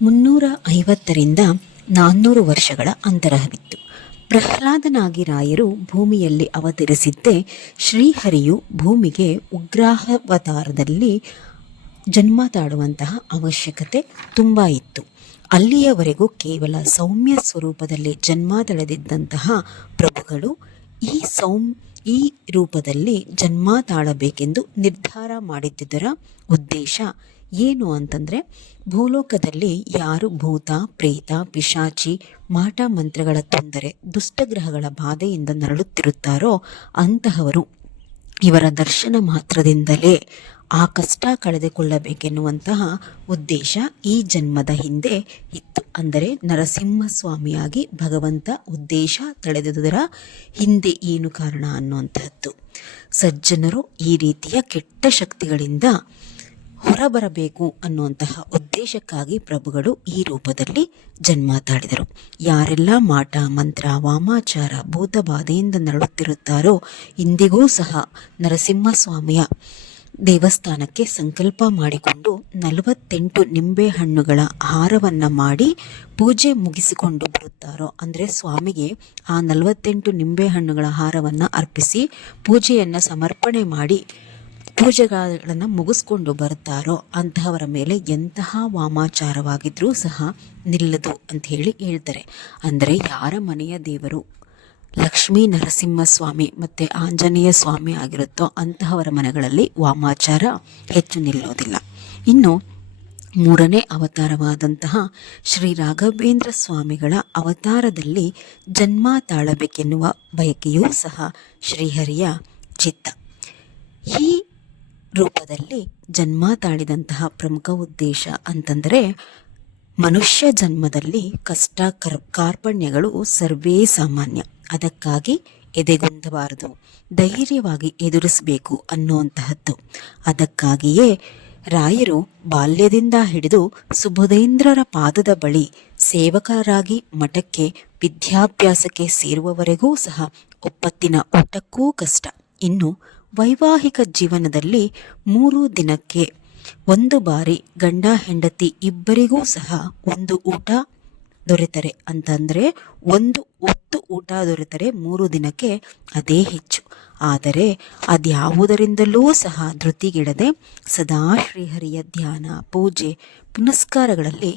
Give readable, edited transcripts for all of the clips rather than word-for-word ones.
350ರಿಂದ 400 ವರ್ಷಗಳ ಅಂತರವಿತ್ತು. ಪ್ರಹ್ಲಾದನಾಗಿ ರಾಯರು ಭೂಮಿಯಲ್ಲಿ ಅವತರಿಸಿದ್ದೇ ಶ್ರೀಹರಿಯು ಭೂಮಿಗೆ ಉಗ್ರಾವತಾರದಲ್ಲಿ ಜನ್ಮ ತಾಳುವಂತಹ ಅವಶ್ಯಕತೆ ತುಂಬ ಇತ್ತು. ಅಲ್ಲಿಯವರೆಗೂ ಕೇವಲ ಸೌಮ್ಯ ಸ್ವರೂಪದಲ್ಲಿ ಜನ್ಮ ತಳೆದಿದ್ದಂತಹ ಪ್ರಭುಗಳು ಈ ರೂಪದಲ್ಲಿ ಜನ್ಮ ತಾಳಬೇಕೆಂದು ನಿರ್ಧಾರ ಮಾಡಿದ್ದುದರ ಉದ್ದೇಶ ಏನು ಅಂತಂದರೆ, ಭೂಲೋಕದಲ್ಲಿ ಯಾರು ಭೂತ ಪ್ರೇತ ಪಿಶಾಚಿ ಮಾಟ ಮಂತ್ರಗಳ ತೊಂದರೆ ದುಷ್ಟಗ್ರಹಗಳ ಬಾಧೆಯಿಂದ ನರಳುತ್ತಿರುತ್ತಾರೋ ಅಂತಹವರು ಇವರ ದರ್ಶನ ಮಾತ್ರದಿಂದಲೇ ಆ ಕಷ್ಟ ಕಳೆದುಕೊಳ್ಳಬೇಕೆನ್ನುವಂತಹ ಉದ್ದೇಶ ಈ ಜನ್ಮದ ಹಿಂದೆ ಇತ್ತು. ಅಂದರೆ ನರಸಿಂಹಸ್ವಾಮಿಯಾಗಿ ಭಗವಂತ ಉದ್ದೇಶ ತಳೆದುದರ ಹಿಂದೆ ಏನು ಕಾರಣ ಅನ್ನುವಂತಹದ್ದು. ಸಜ್ಜನರು ಈ ರೀತಿಯ ಕೆಟ್ಟ ಶಕ್ತಿಗಳಿಂದ ಹೊರಬರಬೇಕು ಅನ್ನುವಂತಹ ಉದ್ದೇಶಕ್ಕಾಗಿ ಪ್ರಭುಗಳು ಈ ರೂಪದಲ್ಲಿ ಜನ್ಮ ತಾಳಿದರು. ಯಾರೆಲ್ಲ ಮಾಟ ಮಂತ್ರ ವಾಮಾಚಾರ ಭೂತ ಬಾಧೆಯಿಂದ ನರಳುತ್ತಿರುತ್ತಾರೋ ಇಂದಿಗೂ ಸಹ ನರಸಿಂಹಸ್ವಾಮಿಯ ದೇವಸ್ಥಾನಕ್ಕೆ ಸಂಕಲ್ಪ ಮಾಡಿಕೊಂಡು 48 ನಿಂಬೆ ಹಣ್ಣುಗಳ ಹಾರವನ್ನು ಮಾಡಿ ಪೂಜೆ ಮುಗಿಸಿಕೊಂಡು ಬರುತ್ತಾರೋ, ಅಂದರೆ ಸ್ವಾಮಿಗೆ ಆ 48 ನಿಂಬೆ ಹಣ್ಣುಗಳ ಹಾರವನ್ನು ಅರ್ಪಿಸಿ ಪೂಜೆಯನ್ನು ಸಮರ್ಪಣೆ ಮಾಡಿ ಪೂಜೆಗಳನ್ನು ಮುಗಿಸ್ಕೊಂಡು ಬರುತ್ತಾರೋ ಅಂತಹವರ ಮೇಲೆ ಎಂತಹ ವಾಮಾಚಾರವಾಗಿದ್ರೂ ಸಹ ನಿಲ್ಲದು ಅಂತ ಹೇಳ್ತಾರೆ. ಅಂದರೆ ಯಾರ ಮನೆಯ ದೇವರು ಲಕ್ಷ್ಮೀ ನರಸಿಂಹಸ್ವಾಮಿ ಮತ್ತು ಆಂಜನೇಯ ಸ್ವಾಮಿ ಆಗಿರುತ್ತೋ ಅಂತಹವರ ಮನೆಗಳಲ್ಲಿ ವಾಮಾಚಾರ ಹೆಚ್ಚು ನಿಲ್ಲೋದಿಲ್ಲ. ಇನ್ನು 3ನೇ ಅವತಾರವಾದಂತಹ ಶ್ರೀ ರಾಘವೇಂದ್ರ ಸ್ವಾಮಿಗಳ ಅವತಾರದಲ್ಲಿ ಜನ್ಮ ತಾಳಬೇಕೆನ್ನುವ ಬಯಕೆಯೂ ಸಹ ಶ್ರೀಹರಿಯ ಚಿತ್ತ. ಈ ರೂಪದಲ್ಲಿ ಜನ್ಮ ತಾಳಿದಂತಹ ಪ್ರಮುಖ ಉದ್ದೇಶ ಅಂತಂದರೆ, ಮನುಷ್ಯ ಜನ್ಮದಲ್ಲಿ ಕಷ್ಟ ಕಾರ್ಪಣ್ಯಗಳು ಸರ್ವೇ ಸಾಮಾನ್ಯ. ಅದಕ್ಕಾಗಿ ಎದೆಗುಂದಬಾರದು, ಧೈರ್ಯವಾಗಿ ಎದುರಿಸಬೇಕು ಅನ್ನುವಂತಹದ್ದು. ಅದಕ್ಕಾಗಿಯೇ ರಾಯರು ಬಾಲ್ಯದಿಂದ ಹಿಡಿದು ಸುಬುಧೇಂದ್ರರ ಪಾದದ ಬಳಿ ಸೇವಕರಾಗಿ ಮಠಕ್ಕೆ ವಿದ್ಯಾಭ್ಯಾಸಕ್ಕೆ ಸೇರುವವರೆಗೂ ಸಹ ಒಪ್ಪತ್ತಿನ ಊಟಕ್ಕೂ ಕಷ್ಟ. ಇನ್ನು ವೈವಾಹಿಕ ಜೀವನದಲ್ಲಿ 3 ದಿನಕ್ಕೆ 1 ಬಾರಿ ಗಂಡ ಹೆಂಡತಿ ಇಬ್ಬರಿಗೂ ಸಹ ಒಂದು ಊಟ ದೊರೆತರೆ ಅಂತಂದರೆ 1 ಹೊತ್ತು ಊಟ ದೊರೆತರೆ 3 ದಿನಕ್ಕೆ ಅದೇ ಹೆಚ್ಚು. ಆದರೆ ಅದ್ಯಾವುದರಿಂದಲೂ ಸಹ ಧೃತಿಗೆಡದೆ ಸದಾ ಶ್ರೀಹರಿಯ ಧ್ಯಾನ ಪೂಜೆ ಪುನಸ್ಕಾರಗಳಲ್ಲಿ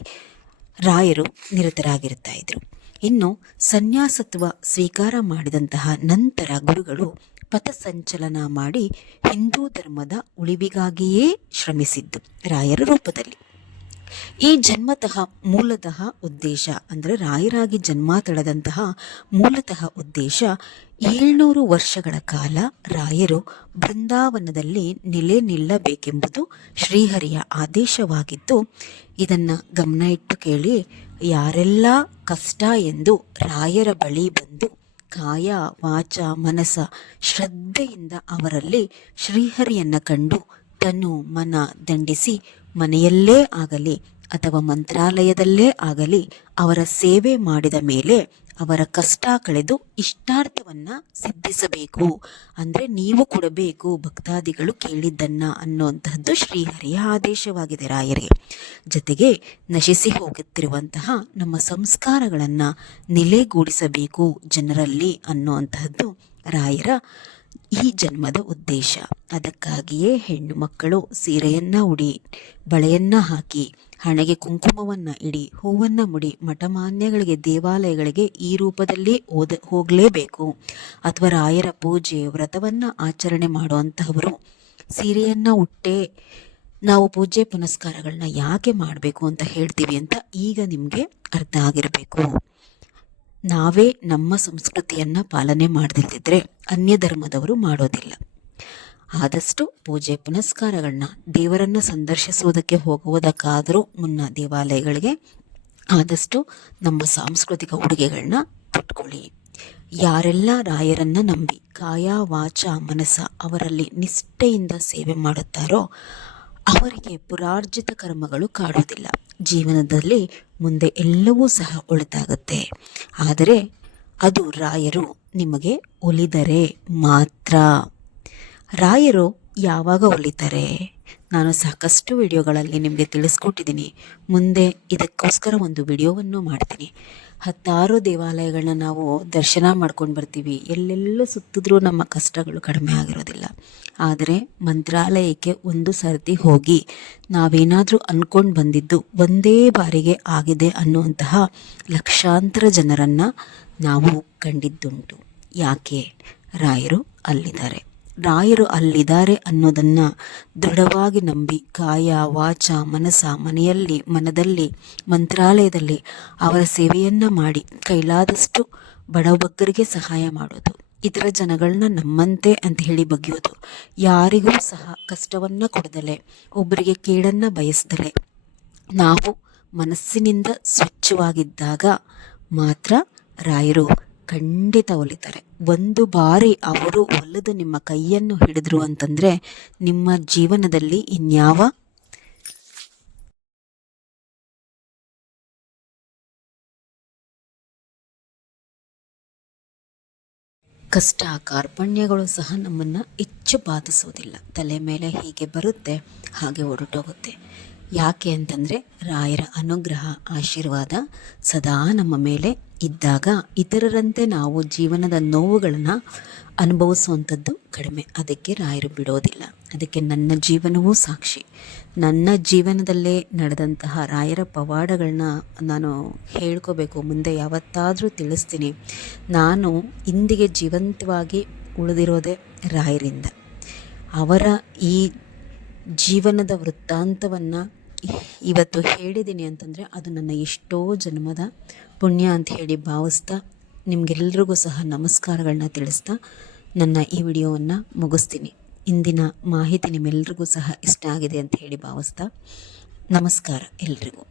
ರಾಯರು ನಿರತರಾಗಿರ್ತಾ ಇದ್ರು. ಇನ್ನು ಸನ್ಯಾಸತ್ವ ಸ್ವೀಕಾರ ಮಾಡಿದಂತಹ ನಂತರ ಗುರುಗಳು ಪಥಸಂಚಲನ ಮಾಡಿ ಹಿಂದೂ ಧರ್ಮದ ಉಳಿವಿಗಾಗಿಯೇ ಶ್ರಮಿಸಿದ್ದು ರಾಯರ ರೂಪದಲ್ಲಿ. ಈ ಜನ್ಮತಃ ಮೂಲತಃ ಉದ್ದೇಶ ಅಂದರೆ ರಾಯರಾಗಿ ಜನ್ಮ ತಳೆದಂತಹ ಮೂಲತಃ ಉದ್ದೇಶ 700 ವರ್ಷಗಳ ಕಾಲ ರಾಯರು ಬೃಂದಾವನದಲ್ಲಿ ನೆಲೆ ನಿಲ್ಲಬೇಕೆಂಬುದು ಶ್ರೀಹರಿಯ ಆದೇಶವಾಗಿದ್ದು, ಇದನ್ನು ಗಮನ ಇಟ್ಟು ಕೇಳಿ. ಯಾರೆಲ್ಲ ಕಷ್ಟ ಎಂದು ರಾಯರ ಬಳಿ ಬಂದು ಕಾಯ ವಾಚ ಮನಸ ಶ್ರದ್ಧೆಯಿಂದ ಅವರಲ್ಲಿ ಶ್ರೀಹರಿಯನ್ನು ಕಂಡು ತನು ಮನ ದಂಡಿಸಿ ಮನೆಯಲ್ಲೇ ಆಗಲಿ ಅಥವಾ ಮಂತ್ರಾಲಯದಲ್ಲೇ ಆಗಲಿ ಅವರ ಸೇವೆ ಮಾಡಿದ ಮೇಲೆ ಅವರ ಕಷ್ಟ ಕಳೆದು ಇಷ್ಟಾರ್ಥವನ್ನು ಸಿದ್ಧಿಸಬೇಕು. ಅಂದರೆ ನೀವು ಕೊಡಬೇಕು ಭಕ್ತಾದಿಗಳು ಕೇಳಿದ್ದನ್ನ ಅನ್ನುವಂತಹದ್ದು ಶ್ರೀಹರಿಯ ಆದೇಶವಾಗಿದೆ ರಾಯರಿಗೆ. ಜೊತೆಗೆ ನಶಿಸಿ ಹೋಗುತ್ತಿರುವಂತಹ ನಮ್ಮ ಸಂಸ್ಕಾರಗಳನ್ನು ನೆಲೆಗೂಡಿಸಬೇಕು ಜನರಲ್ಲಿ ಅನ್ನುವಂತಹದ್ದು ರಾಯರ ಈ ಜನ್ಮದ ಉದ್ದೇಶ. ಅದಕ್ಕಾಗಿಯೇ ಹೆಣ್ಣು ಮಕ್ಕಳು ಸೀರೆಯನ್ನು ಉಡಿ ಬಳೆಯನ್ನು ಹಾಕಿ ಹಣೆಗೆ ಕುಂಕುಮವನ್ನು ಇಡಿ ಹೂವನ್ನು ಮುಡಿ ಮಠಮಾನ್ಯಗಳಿಗೆ ದೇವಾಲಯಗಳಿಗೆ ಈ ರೂಪದಲ್ಲಿ ಹೋಗಲೇಬೇಕು. ಅಥವಾ ರಾಯರ ಪೂಜೆ ವ್ರತವನ್ನು ಆಚರಣೆ ಮಾಡುವಂತಹವರು ಸೀರೆಯನ್ನು ಉಟ್ಟೇ ನಾವು ಪೂಜೆ ಪುನಸ್ಕಾರಗಳನ್ನ ಯಾಕೆ ಮಾಡಬೇಕು ಅಂತ ಹೇಳ್ತೀವಿ ಅಂತ ಈಗ ನಿಮಗೆ ಅರ್ಥ ಆಗಿರಬೇಕು. ನಾವೇ ನಮ್ಮ ಸಂಸ್ಕೃತಿಯನ್ನು ಪಾಲನೆ ಮಾಡದಿದ್ದರೆ ಅನ್ಯ ಧರ್ಮದವರು ಮಾಡೋದಿಲ್ಲ. ಆದಷ್ಟು ಪೂಜೆ ಪುನಸ್ಕಾರಗಳನ್ನ ದೇವರನ್ನು ಸಂದರ್ಶಿಸುವುದಕ್ಕೆ ಹೋಗುವುದಕ್ಕಾದರೂ ಮುನ್ನ ದೇವಾಲಯಗಳಿಗೆ ಆದಷ್ಟು ನಮ್ಮ ಸಾಂಸ್ಕೃತಿಕ ಉಡುಗೆಗಳನ್ನ ತೊಟ್ಕೊಳ್ಳಿ. ಯಾರೆಲ್ಲ ರಾಯರನ್ನು ನಂಬಿ ಕಾಯ ವಾಚ ಮನಸ ಅವರಲ್ಲಿ ನಿಷ್ಠೆಯಿಂದ ಸೇವೆ ಮಾಡುತ್ತಾರೋ ಅವರಿಗೆ ಪುರಾರ್ಜಿತ ಕರ್ಮಗಳು ಕಾಡುವುದಿಲ್ಲ. ಜೀವನದಲ್ಲಿ ಮುಂದೆ ಎಲ್ಲವೂ ಸಹ ಒಳಿತಾಗುತ್ತೆ. ಆದರೆ ಅದು ರಾಯರು ನಿಮಗೆ ಒಲಿದರೆ ಮಾತ್ರ. ರಾಯರು ಯಾವಾಗ ಒಲಿತಾರೆ? ನಾನು ಸಾಕಷ್ಟು ವಿಡಿಯೋಗಳಲ್ಲಿ ನಿಮಗೆ ತಿಳಿಸ್ಕೊಟ್ಟಿದ್ದೀನಿ. ಮುಂದೆ ಇದಕ್ಕೋಸ್ಕರ ಒಂದು ವಿಡಿಯೋವನ್ನು ಮಾಡ್ತೀನಿ. 10 ದೇವಾಲಯಗಳನ್ನ ನಾವು ದರ್ಶನ ಮಾಡ್ಕೊಂಡು ಬರ್ತೀವಿ. ಎಲ್ಲೆಲ್ಲೂ ಸುತ್ತಿದ್ರೂ ನಮ್ಮ ಕಷ್ಟಗಳು ಕಡಿಮೆ ಆಗಿರೋದಿಲ್ಲ. ಆದರೆ ಮಂತ್ರಾಲಯಕ್ಕೆ ಒಂದು ಸರ್ತಿ ಹೋಗಿ ನಾವೇನಾದರೂ ಅಂದ್ಕೊಂಡು ಬಂದಿದ್ದು ಒಂದೇ ಬಾರಿಗೆ ಆಗಿದೆ ಅನ್ನುವಂತಹ ಲಕ್ಷಾಂತರ ಜನರನ್ನು ನಾವು ಕಂಡಿದ್ದುಂಟು. ಯಾಕೆ? ರಾಯರು ಅಲ್ಲಿದ್ದಾರೆ. ರಾಯರು ಅಲ್ಲಿದ್ದಾರೆ ಅನ್ನೋದನ್ನು ದೃಢವಾಗಿ ನಂಬಿ ಕಾಯ ವಾಚ ಮನದಲ್ಲಿ ಮಂತ್ರಾಲಯದಲ್ಲಿ ಅವರ ಸೇವೆಯನ್ನು ಮಾಡಿ ಕೈಲಾದಷ್ಟು ಬಡಬಗ್ಗರಿಗೆ ಸಹಾಯ ಮಾಡೋದು, ಇತರ ಜನಗಳನ್ನ ನಮ್ಮಂತೆ ಅಂತ ಹೇಳಿ ಬಗೆಯೋದು, ಯಾರಿಗೂ ಸಹ ಕಷ್ಟವನ್ನು ಕೊಡದಲೆ ಒಬ್ಬರಿಗೆ ಕೇಡನ್ನು ಬಯಸ್ದಲೆ ನಾವು ಮನಸ್ಸಿನಿಂದ ಸ್ವಚ್ಛವಾಗಿದ್ದಾಗ ಮಾತ್ರ ರಾಯರು ಖಂಡಿತ ಒಲಿತಾರೆ. ಒಂದು ಬಾರಿ ಅವರು ಒಲಿದು ನಿಮ್ಮ ಕೈಯನ್ನು ಹಿಡಿದ್ರು ಅಂತಂದರೆ ನಿಮ್ಮ ಜೀವನದಲ್ಲಿ ಇನ್ಯಾವ ಕಷ್ಟ ಕಾರ್ಪಣ್ಯಗಳು ಸಹ ನಮ್ಮನ್ನು ಹೆಚ್ಚು ಬಾಧಿಸೋದಿಲ್ಲ. ತಲೆ ಮೇಲೆ ಹೀಗೆ ಬರುತ್ತೆ, ಹಾಗೆ ಹೊರಟೋಗುತ್ತೆ. ಯಾಕೆ ಅಂತಂದರೆ ರಾಯರ ಅನುಗ್ರಹ ಆಶೀರ್ವಾದ ಸದಾ ನಮ್ಮ ಮೇಲೆ ಇದ್ದಾಗ ಇತರರಂತೆ ನಾವು ಜೀವನದ ನೋವುಗಳನ್ನು ಅನುಭವಿಸುವಂಥದ್ದು ಕಡಿಮೆ. ಅದಕ್ಕೆ ರಾಯರು ಬಿಡೋದಿಲ್ಲ. ಅದಕ್ಕೆ ನನ್ನ ಜೀವನವೂ ಸಾಕ್ಷಿ. ನನ್ನ ಜೀವನದಲ್ಲೇ ನಡೆದಂತಹ ರಾಯರ ಪವಾಡಗಳನ್ನ ನಾನು ಹೇಳ್ಕೋಬೇಕು, ಮುಂದೆ ಯಾವತ್ತಾದರೂ ತಿಳಿಸ್ತೀನಿ. ನಾನು ಇಂದಿಗೆ ಜೀವಂತವಾಗಿ ಉಳಿದಿರೋದೇ ರಾಯರಿಂದ. ಅವರ ಈ ಜೀವನದ ವೃತ್ತಾಂತವನ್ನು ಇವತ್ತು ಹೇಳಿದ್ದೀನಿ ಅಂತಂದರೆ ಅದು ನನ್ನ ಎಷ್ಟೋ ಜನ್ಮದ ಪುಣ್ಯ ಅಂತ ಹೇಳಿ ಭಾವಿಸ್ತಾ ನಿಮಗೆಲ್ರಿಗೂ ಸಹ ನಮಸ್ಕಾರಗಳನ್ನ ತಿಳಿಸ್ತಾ ನನ್ನ ಈ ವಿಡಿಯೋವನ್ನು ಮುಗಿಸ್ತೀನಿ. ಇಂದಿನ ಮಾಹಿತಿ ನಿಮ್ಮೆಲ್ರಿಗೂ ಸಹ ಇಷ್ಟ ಆಗಿದೆ ಅಂತ ಹೇಳಿ ಭಾವಿಸ್ತಾ ನಮಸ್ಕಾರ ಎಲ್ರಿಗೂ.